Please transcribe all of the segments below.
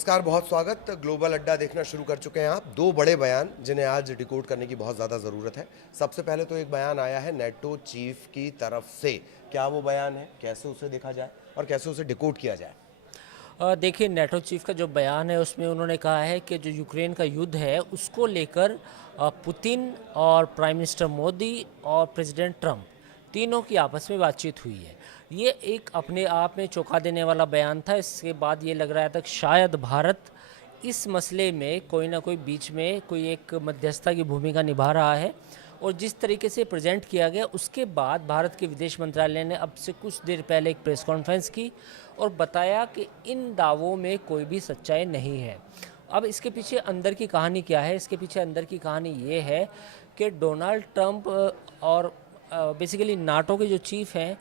नमस्कार, बहुत स्वागत। ग्लोबल अड्डा देखना शुरू कर चुके हैं आप। दो बड़े बयान जिन्हें आज डिकोड करने की बहुत ज़्यादा ज़रूरत है। सबसे पहले तो एक बयान आया है नेटो चीफ की तरफ से। क्या वो बयान है, कैसे उसे देखा जाए और कैसे उसे डिकोड किया जाए? देखिए, नेटो चीफ का जो बयान है उसमें उन्होंने कहा है कि जो यूक्रेन का युद्ध है उसको लेकर पुतिन और प्राइम मिनिस्टर मोदी और प्रेसिडेंट ट्रम्प तीनों की आपस में बातचीत हुई है। ये एक अपने आप में चौंका देने वाला बयान था। इसके बाद ये लग रहा था कि शायद भारत इस मसले में कोई ना कोई बीच में कोई एक मध्यस्थता की भूमिका निभा रहा है। और जिस तरीके से प्रेजेंट किया गया उसके बाद भारत के विदेश मंत्रालय ने अब से कुछ देर पहले एक प्रेस कॉन्फ्रेंस की और बताया कि इन दावों में कोई भी सच्चाई नहीं है। अब इसके पीछे अंदर की कहानी क्या है? इसके पीछे अंदर की कहानी ये है कि डोनाल्ड ट्रंप और बेसिकली नाटो के जो चीफ हैं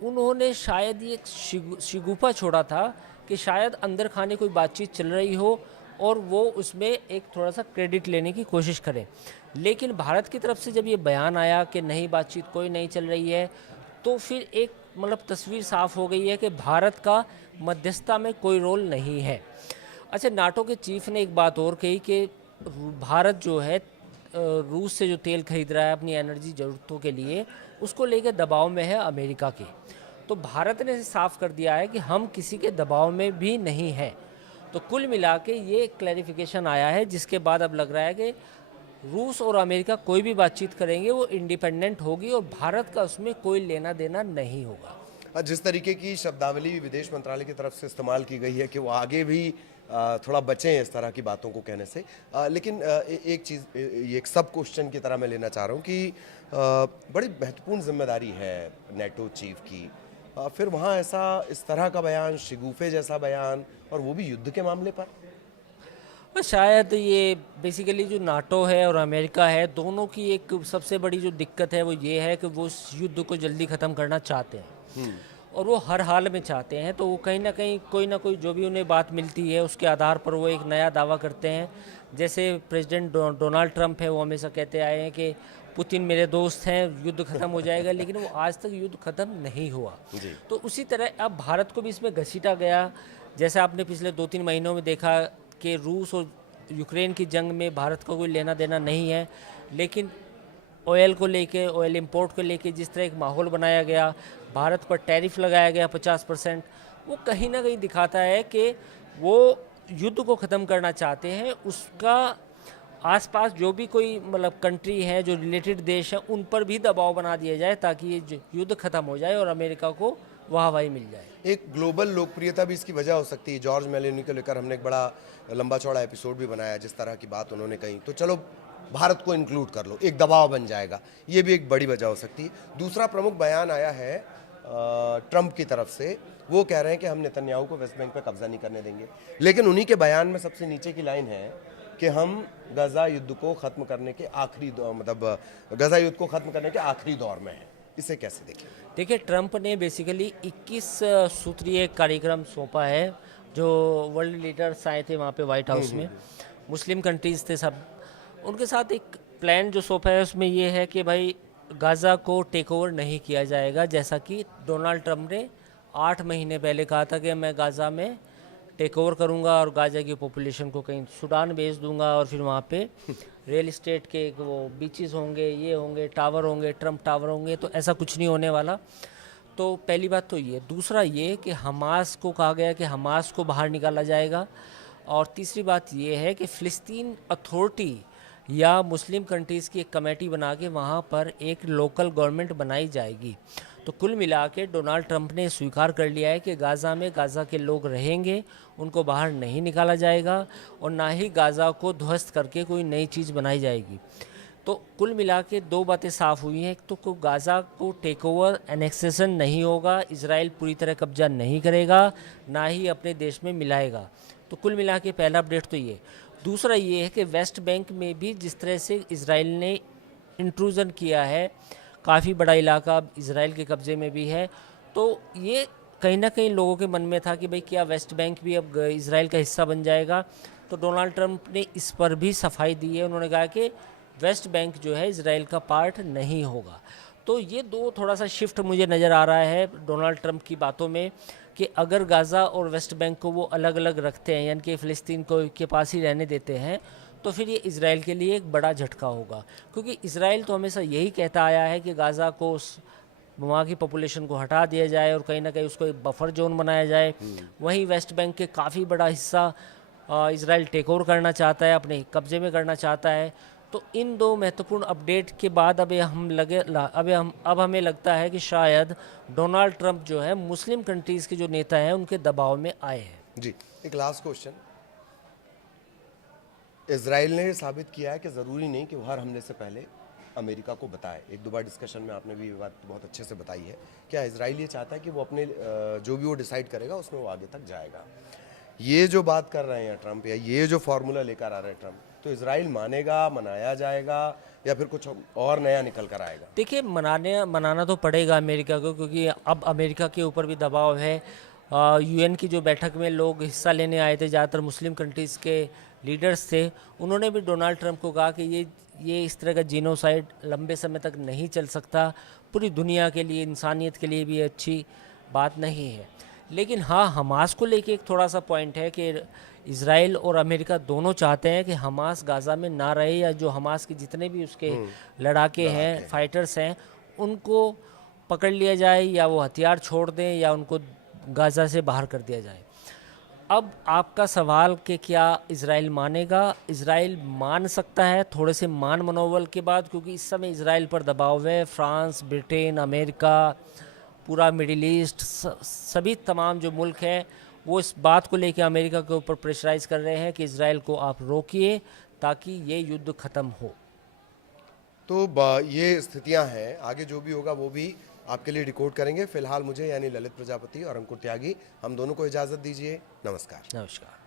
उन्होंने शायद ये शिगुफा छोड़ा था कि शायद अंदर खाने कोई बातचीत चल रही हो और वो उसमें एक थोड़ा सा क्रेडिट लेने की कोशिश करें। लेकिन भारत की तरफ से जब ये बयान आया कि नहीं, बातचीत कोई नहीं चल रही है, तो फिर एक तस्वीर साफ हो गई है कि भारत का मध्यस्थता में कोई रोल नहीं है। अच्छा, नाटो के चीफ ने एक बात और कही कि भारत जो है रूस से जो तेल खरीद रहा है अपनी एनर्जी ज़रूरतों के लिए, उसको लेकर दबाव में है अमेरिका के। तो भारत ने साफ कर दिया है कि हम किसी के दबाव में भी नहीं हैं। तो कुल मिला के ये क्लैरिफिकेशन आया है, जिसके बाद अब लग रहा है कि रूस और अमेरिका कोई भी बातचीत करेंगे वो इंडिपेंडेंट होगी और भारत का उसमें कोई लेना देना नहीं होगा। जिस तरीके की शब्दावली विदेश मंत्रालय की तरफ से इस्तेमाल की गई है कि वो आगे भी थोड़ा बचें इस तरह की बातों को कहने से। लेकिन एक चीज़, ये एक सब क्वेश्चन की तरह मैं लेना चाह रहा हूँ कि बड़ी महत्वपूर्ण जिम्मेदारी है नेटो चीफ की। फिर वहाँ ऐसा इस तरह का बयान, शिगुफे जैसा बयान, और वो भी युद्ध के मामले पर। और शायद ये बेसिकली जो नाटो है और अमेरिका है, दोनों की एक सबसे बड़ी जो दिक्कत है वो ये है कि वो इस युद्ध को जल्दी ख़त्म करना चाहते हैं और वो हर हाल में चाहते हैं। तो वो कहीं ना कोई जो भी उन्हें बात मिलती है उसके आधार पर वो एक नया दावा करते हैं। जैसे प्रेसिडेंट डोनाल्ड ट्रंप है, वो हमेशा कहते आए हैं कि पुतिन मेरे दोस्त हैं, युद्ध ख़त्म हो जाएगा, लेकिन वो आज तक युद्ध ख़त्म नहीं हुआ। जी। तो उसी तरह अब भारत को भी इसमें घसीटा गया। जैसे आपने पिछले 2-3 महीनों में देखा कि रूस और यूक्रेन की जंग में भारत का कोई लेना देना नहीं है, लेकिन ऑयल को लेके, ऑयल इंपोर्ट को लेके जिस तरह एक माहौल बनाया गया, भारत पर टैरिफ लगाया गया 50%, वो कहीं ना कहीं दिखाता है कि वो युद्ध को ख़त्म करना चाहते हैं। उसका आसपास जो भी कोई कंट्री है, जो रिलेटेड देश हैं, उन पर भी दबाव बना दिया जाए ताकि ये युद्ध ख़त्म हो जाए और अमेरिका को वाहवाही मिल जाए। एक ग्लोबल लोकप्रियता भी इसकी वजह हो सकती है। जॉर्ज मेलोनी को लेकर हमने एक बड़ा लंबा चौड़ा एपिसोड भी बनाया, जिस तरह की बात उन्होंने कही। तो चलो, भारत को इंक्लूड कर लो, एक दबाव बन जाएगा, ये भी एक बड़ी वजह हो सकती है। दूसरा प्रमुख बयान आया है ट्रंप की तरफ से। वो कह रहे हैं कि हम नेतन्याहू को वेस्ट बैंक पे कब्जा नहीं करने देंगे। लेकिन उन्हीं के बयान में सबसे नीचे की लाइन है कि हम गजा युद्ध को खत्म करने के आखिरी गजा युद्ध को खत्म करने के आखिरी दौर में हैं। इसे कैसे देखें? देखिए, ट्रंप ने बेसिकली 21 सूत्रीय कार्यक्रम सौंपा है। जो वर्ल्ड लीडर्स आए थे वहाँ पे व्हाइट हाउस में, मुस्लिम कंट्रीज़ थे सब, उनके साथ एक प्लान जो सौंपा है उसमें ये है कि भाई गाज़ा को टेक ओवर नहीं किया जाएगा, जैसा कि डोनाल्ड ट्रंप ने 8 महीने पहले कहा था कि मैं गाज़ा में टेक ओवर करूँगा और गाज़ा की पॉपुलेशन को कहीं सूडान भेज दूंगा और फिर वहाँ पे रियल इस्टेट के वो बीचेस होंगे, ये होंगे, टावर होंगे, ट्रंप टावर होंगे। तो ऐसा कुछ नहीं होने वाला। तो पहली बात तो ये। दूसरा ये कि हमास को कहा गया कि हमास को बाहर निकाला जाएगा। और तीसरी बात ये है कि फ़िलिस्तीन अथॉरिटी या मुस्लिम कंट्रीज़ की एक कमेटी बना के वहाँ पर एक लोकल गवर्नमेंट बनाई जाएगी। तो कुल मिला के डोनाल्ड ट्रंप ने स्वीकार कर लिया है कि गाज़ा में गाज़ा के लोग रहेंगे, उनको बाहर नहीं निकाला जाएगा और ना ही गाज़ा को ध्वस्त करके कोई नई चीज़ बनाई जाएगी। तो कुल मिला के दो बातें साफ़ हुई हैं। एक तो को गाज़ा को टेक ओवर, एनेक्सेशन नहीं होगा, इजराइल पूरी तरह कब्जा नहीं करेगा, ना ही अपने देश में मिलाएगा। तो कुल मिला के पहला अपडेट तो ये। दूसरा ये है कि वेस्ट बैंक में भी जिस तरह से इजराइल ने इंट्रूजन किया है, काफ़ी बड़ा इलाका इजराइल के कब्ज़े में भी है। तो ये कहीं ना कहीं लोगों के मन में था कि भाई क्या वेस्ट बैंक भी अब इजराइल का हिस्सा बन जाएगा। तो डोनाल्ड ट्रंप ने इस पर भी सफाई दी है। उन्होंने कहा कि वेस्ट बैंक जो है इजराइल का पार्ट नहीं होगा। तो ये दो थोड़ा सा शिफ्ट मुझे नज़र आ रहा है डोनाल्ड ट्रंप की बातों में कि अगर गाज़ा और वेस्ट बैंक को वो अलग अलग रखते हैं, यानी कि फ़िलिस्तीन को के पास ही रहने देते हैं, तो फिर ये इज़राइल के लिए एक बड़ा झटका होगा। क्योंकि इज़राइल तो हमेशा यही कहता आया है कि गाज़ा को वहाँ की पॉपुलेशन को हटा दिया जाए और कहीं ना कहीं उसको एक बफर जोन बनाया जाए। वहीं वेस्ट बैंक के काफ़ी बड़ा हिस्सा इज़राइल टेक ओवर करना चाहता है, अपने कब्ज़े में करना चाहता है। तो इन दो महत्वपूर्ण अपडेट के बाद अब हमें लगता है कि शायद डोनाल्ड ट्रंप जो है मुस्लिम कंट्रीज़ के जो नेता हैं उनके दबाव में आए हैं। जी, एक लास्ट क्वेश्चन। इजराइल ने साबित किया है कि ज़रूरी नहीं कि वो हर हमले से पहले अमेरिका को बताए। एक दो बार डिस्कशन में आपने भी ये बात बहुत अच्छे से बताई है। क्या इजराइल ये चाहता है कि वो अपने जो भी वो डिसाइड करेगा उसमें वो आगे तक जाएगा? ये जो बात कर रहे हैं ट्रंप, या ये जो फार्मूला लेकर आ रहे हैं ट्रंप, तो इजराइल मानेगा, मनाया जाएगा, या फिर कुछ और नया निकल कर आएगा? देखिए, मनाना तो पड़ेगा अमेरिका को, क्योंकि अब अमेरिका के ऊपर भी दबाव है। यूएन की जो बैठक में लोग हिस्सा लेने आए थे, ज़्यादातर मुस्लिम कंट्रीज़ के लीडर्स थे, उन्होंने भी डोनाल्ड ट्रंप को कहा कि ये इस तरह का जीनोसाइड लंबे समय तक नहीं चल सकता, पूरी दुनिया के लिए, इंसानियत के लिए भी अच्छी बात नहीं है। लेकिन हाँ, हमास को लेके एक थोड़ा सा पॉइंट है कि इज़राइल और अमेरिका दोनों चाहते हैं कि हमास गाज़ा में ना रहे, या जो हमास के जितने भी उसके लड़ाके हैं, फाइटर्स हैं, उनको पकड़ लिया जाए, या वो हथियार छोड़ दें, या उनको गाज़ा से बाहर कर दिया जाए। अब आपका सवाल कि क्या इज़राइल मानेगा? इज़राइल मान सकता है थोड़े से मान मनोबल के बाद, क्योंकि इस समय इज़राइल पर दबाव है। फ्रांस, ब्रिटेन, अमेरिका, पूरा मिडिल ईस्ट, सभी तमाम जो मुल्क हैं वो इस बात को लेकर अमेरिका के ऊपर प्रेशराइज़ कर रहे हैं कि इज़राइल को आप रोकिए ताकि ये युद्ध ख़त्म हो। तो ये स्थितियां हैं, आगे जो भी होगा वो भी आपके लिए डिकोड करेंगे। फिलहाल मुझे यानी ललित प्रजापति और अंकुर त्यागी, हम दोनों को इजाज़त दीजिए। नमस्कार। नमस्कार।